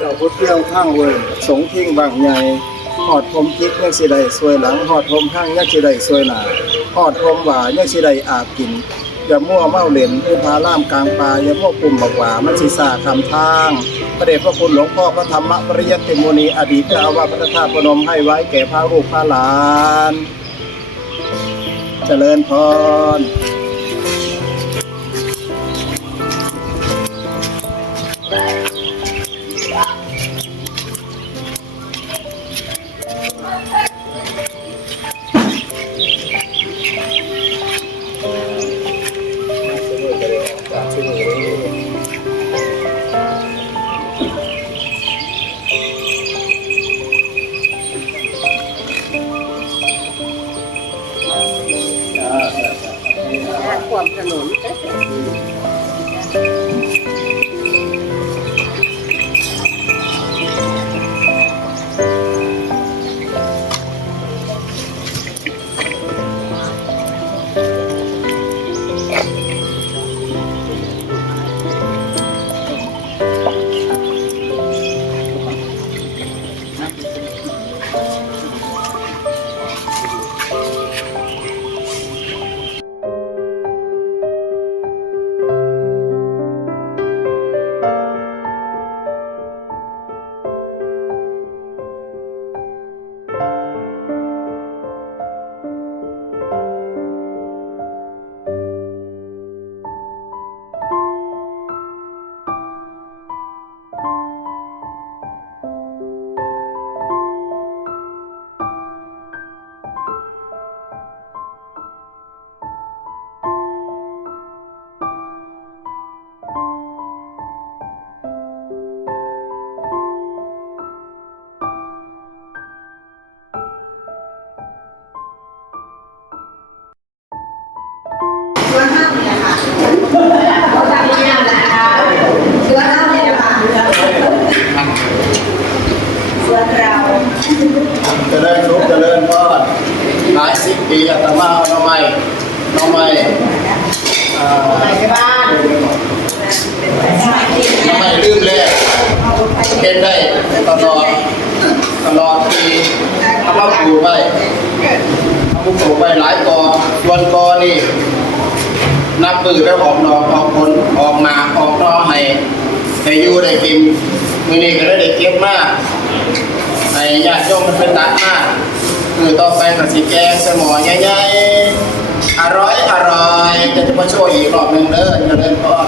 เราพุทธเที่ยวข้างเวรสงทิ้งบางใหญ่หอดพรมคินื้อสีใดสวยหลังหอดพรมข้างเนื้อสีใดสวยหนาหอดพรมหวานเนื้อสีใดอาบกินอย่ามั่วเมาเหล่นผู้พาล่ามกลางปลาอย่าพวกกปุ่มบอกหว่ามันศีรษะคำทาง ประเดชพระคุณหลวงพ่อพระธรรมปริยติโมนีอดีตเจ้าอาวาพระธาตุพนมให้ไว้แก่พระรูปพระหลาน เจริญพร ค ญสุขเจริญพรหลายสิบปีอาตมาเอาน้องใหม่น้องใหม่อ่าไปที่บ้านน้องใหม่ลืมเลยเป็นได้ตลอดตลอดปีเอามาปลูกไปเอามาปลูกไปหลายกอส่วนกอนี่นับมือแล้วออกดอกออกผลออกหมาออกนอให้ให้อยู่ได้กินมือนี้ก็ได้ได้เก็บมากให้ญาติโยมมันเป็นตัดมาก คือต่อไปกับสีแกงสมอใหญ่ๆอร่อยอร่อยจะจะมาช่วยอีกรอบหนึ่งเด้อจะเล่นก่อน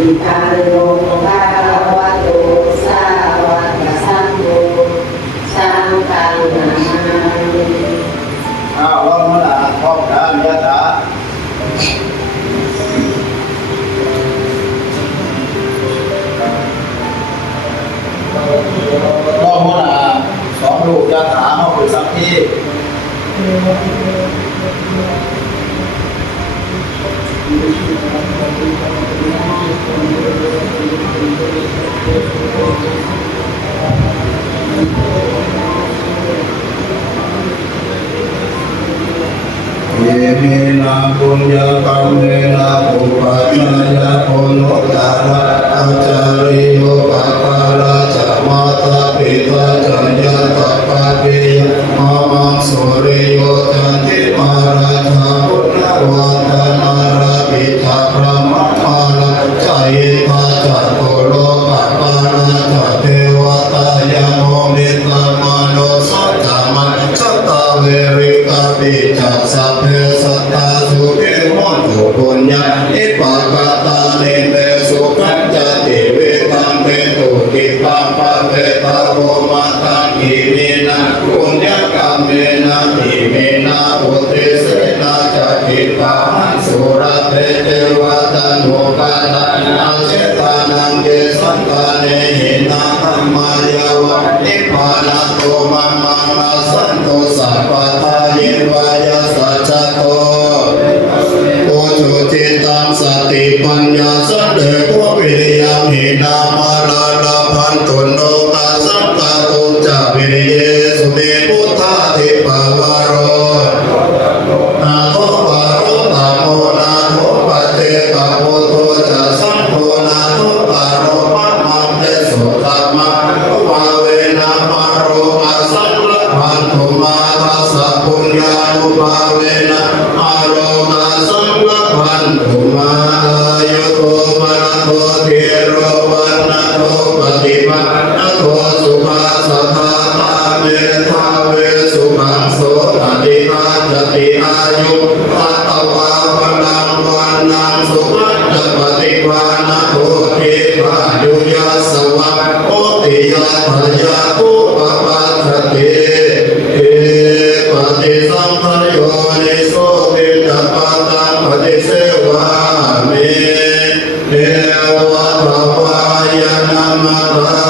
อ้ ปุญญกรรมเมนะอุปัชฌายะโพนุตาระอาจาริโยปะปาราจะมาตาปิตาจัญญาตปะปิยมามังสุริโยจันติมาราชาพุทธวัตนาราปิทาพระมัทมาลาใจพาจัตโตโลกะปาราจะเทวตายโมมิตามโนสัตตมันสัตตาเวริกาปิจัสสะเพสัตตาสุเทมันตุปุ ญาอิปะกะตาเนเตสุขัจติเวตาเตตุกิปะปะเตตาโรมาตังหิเมนะปุญญกรรมเมนะหิเมนะอุเทเสนะจักิตาสุระเตเตวะตันโหกาตานาเจตานังเกสันตาเนหินาธรรมายาวะนิพพานาโตมังมังนาสันโตสัพพะทาเยวายาสัจโต โอจุจิตังสติปัญญาสัตเดโกวิริยมหินามาลาลาพันตุโนาเมธาเวสุขังโสตติอาจติอายุปัตตวาปนังวันนังสุขัตปฏิวานะโทเทพายุยัสสวะโอติยาพยาภูปปัสสติเอปฏิสัมภโยนิโสติตปะตังปฏิเสวามิเทวะภวายนามัตตายนา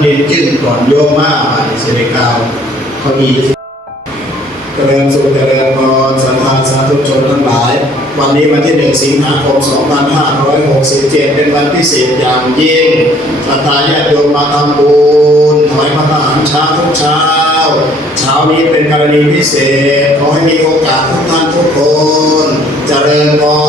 เณรยื่นก่อนโยมมาผ่านสิริกาวเขาอีเจริญสุขเจริญพรสันทานสาธุชนทั้งหลาย วันนี้วันที่หนึ่งสิงหาคม 2567 เป็นวันพิเศษอย่างยิ่งศรัทธาญโยมมาทำบุญถวายพระทหารเช้าทุกเช้า เช้านี้เป็นกรณีพิเศษ ขอให้มีโอกาสทุกท่านทุกคน เจริญพร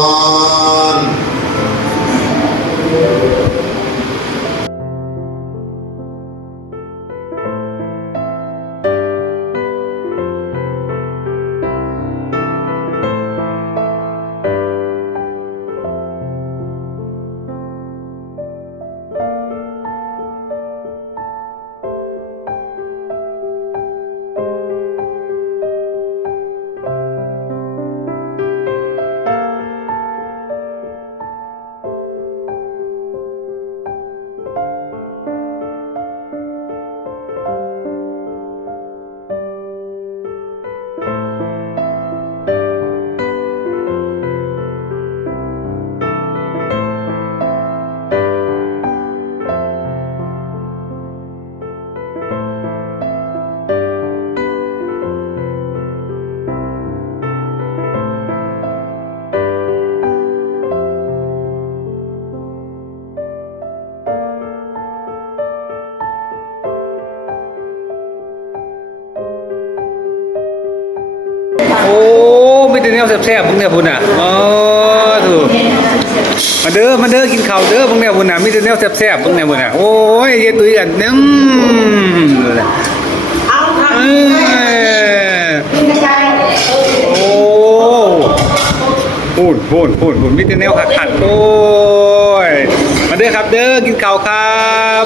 แต่แนวแซ่บๆพวกเนี่ยพุ่นอะอ๋อถูกมาเด้อมาเด้อกินข้าวเด้อพวกเนี่ยพุ่นอะมีแต่แนวแซ่บๆพวกเนี่ยพุ่นอะโอ้ยเย็ดตุ้ยกันนี่ยอืมเอาค่ะเออกินกระจายโอ้พูดพูดพูดพูดมีแต่แนวขัดๆโอ้ยมาเด้อครับเด้อกินข้าวครับ